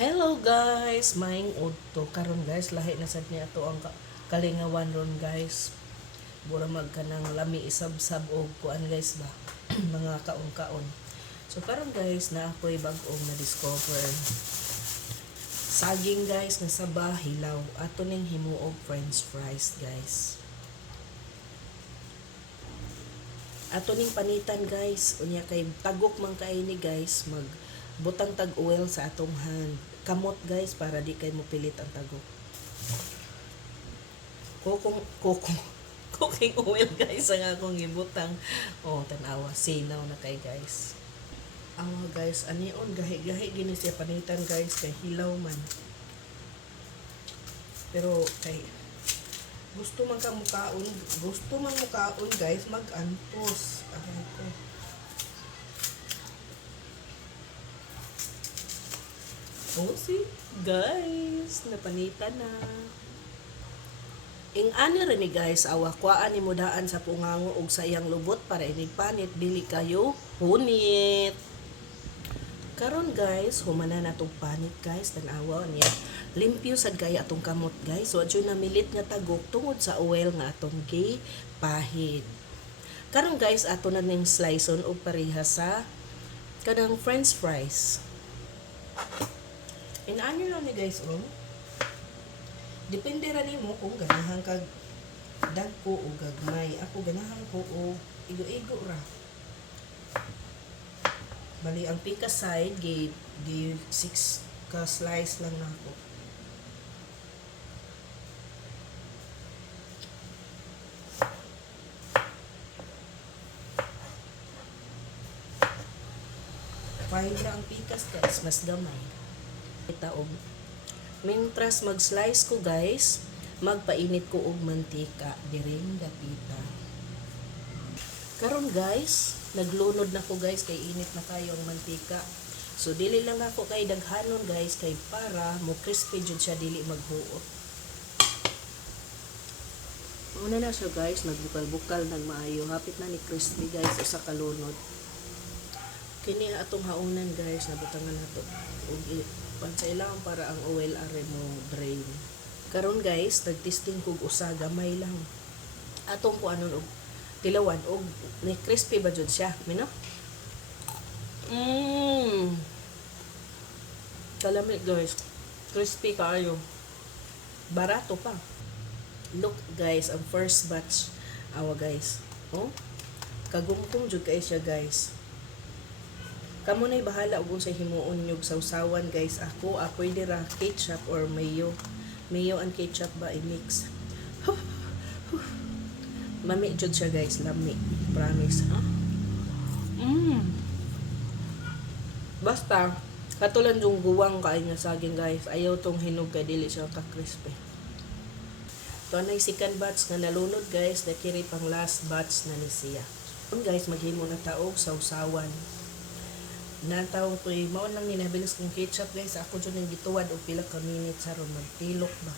Hello guys, maing udto karon guys, lahi na sad niya ato ang kalingawan ron guys. Bura magkanang lami isab-sab og kuan guys ba, mga kaon-kaon. So karon guys, na ako'y bag-ong na discover. Saging guys nga saba hilaw, ato ning himuog french fries guys. Ato ning panitan guys, unya kay tagok man kaini guys, mag butang tag oil sa atong hand. Kamot guys para di kay mo pilit ang tagok. Kokong cooking oil guys ang akong gibutang. Oh, tanawa sinaw na kay guys. Awa guys, anion gahi-gahi gini siya panitan guys kay hilaw man. Pero kay gusto man ka mukaon guys, mag-antos. Aray ko. Oh, see? Guys, napanitan na. Ing ani rin ni guys, awa kuaan ni mudaan sa pungango og sa iyang lubot para inigpanit, dili kayo hunit. Karon guys, humana na tong panit guys, tanawa niya. Limpyo sad kaya atong kamot guys. So adyo na milit nga tagok tungod sa oil nga atong gipahid. Karon guys, ato na ning sliceon og pareha sa kanang french fries. Inaano lang ni guys, oh. Depende ra nimo kung ganahan kag dagko o gagmay. Ako ganahan ko o igo-igo ra. Bali ang pika side gi 6 ka slice lang nako. Fine na ang pikas guys, mas gamay. Itaog. Mintras mag-slice ko guys, magpainit ko og mantika diring gapita. Karon guys, naglunod na ko guys kay init na kayo ang mantika. So dili lang ako kay daghanon guys kay para mo crispy jud siya dili maghuot. Una na siya guys, nagbukal-bukal nag maayo. Hapit na ni crispy guys usa ka lunod. Kini atong haunan guys, nabutangan nato og pansailangan para ang oil are mo drain. Karon guys, nagtesting kog usa gamay lang. Atong ko anon og tilawan og ni crispy ba jud siya, mino? Kalami guys. Crispy kaayo. Barato pa. Look guys, ang first batch. Awa guys. Oh? Kagumkum jud kay siya guys. Kamo na'y bahala kung sa himuon nyug sausawan guys. Ako'y dira ketchup or mayo. Mayo and ketchup ba i-mix. Mami jud siya guys, lami. Promise. Huh? Basta, katulan yung guwang kain nga saging guys. Ayaw tong hinog kay dili siya ka-crispy. Ito na yung second batch nga nalunod guys. Nakiri pang last batch na ni siya. Guys, maghimo na taog sausawan. Nataw ko mao lang ni nabilis kong ketchup guys. Ako dyan yung gituwad o pila ka minutes aron magtilok ba.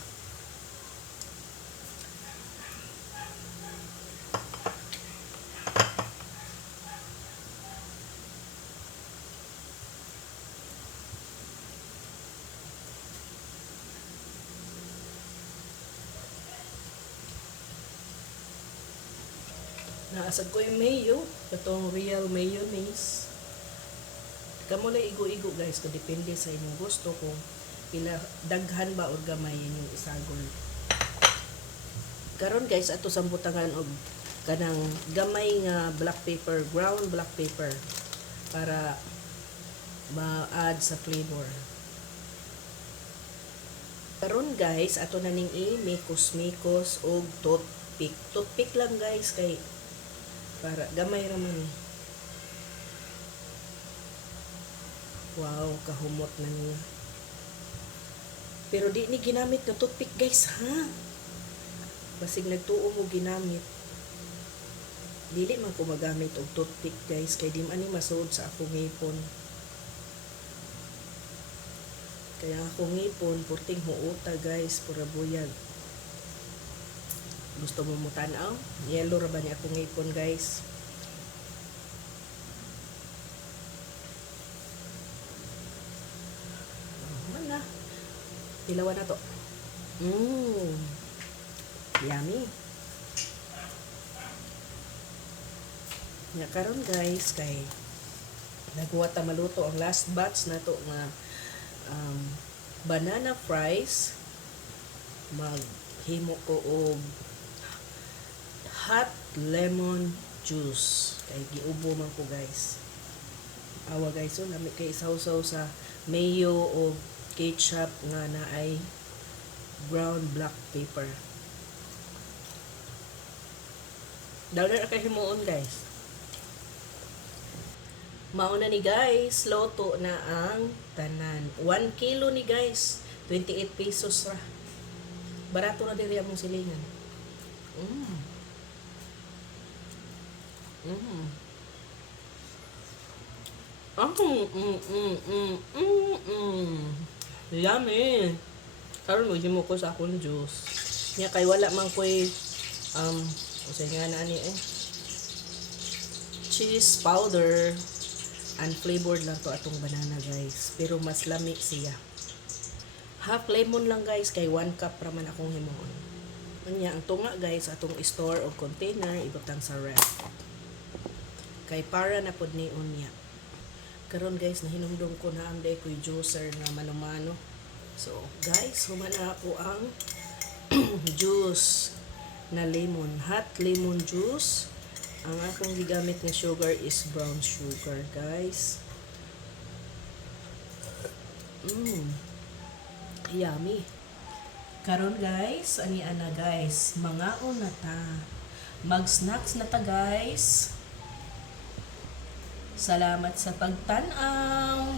Naasad ko yung mayo, itong real mayonnaise. Kamo na igo-igo guys, kung depende sa inyong gusto kung pila daghan ba or gamay yung isagol. Karon guys, ato sambutangan og kanang gamay nga black pepper, ground black pepper para ma-add sa flavor. Karon guys, ato na ning i-mikos-mikos og toothpick. Toothpick lang guys kay para gamay ra man. Wow, kahumot na niya. Pero di ni ginamit na toothpick guys, ha? Basig nagtuo mo ginamit. Dili man ko magamit og toothpick guys, kay di man ni masuod sa akong ngipon. Kaya akong ngipon, purting huota guys, pura buyag. Gusto mo mutanaw? Yellow ra ba ni akong ngipon guys? Hilawan na to. Mmm. Yummy. Nya karon guys kay nagwa ta maluto ang last batch na to nga banana fries. Maghimo ko og hot lemon juice. Kay giubo man ko guys. Awa guys, so lami kay sausaw sa mayo o ketchup nga na ay brown black pepper. Dawner kay himuon guys. Mauna ni guys, loto na ang tanan. 1 kilo ni guys, 28 pesos ra. Barato na diri among silingan. Mm. Mm. Yummy. Karon mo himo ko sa akong juice. Nya kay wala man koy usay nga na ani cheese powder. Unflavored lang to atong banana guys, pero mas lami siya. Half lemon lang guys, kay 1 cup raman akong himuon. Unya ang tunga guys atong store o container ibutang sa ref. Kay para na pod ni unya. Karon guys nahinumdum ko na ang day koy juicer na mano-mano. So guys, humana ako ang juice na lemon, hot lemon juice. Ang akong gigamit na sugar is brown sugar, guys. Yummy. Karon guys, ani ana guys, mangaon na ta. Mag-snacks na ta guys. Salamat sa pagtan-aw.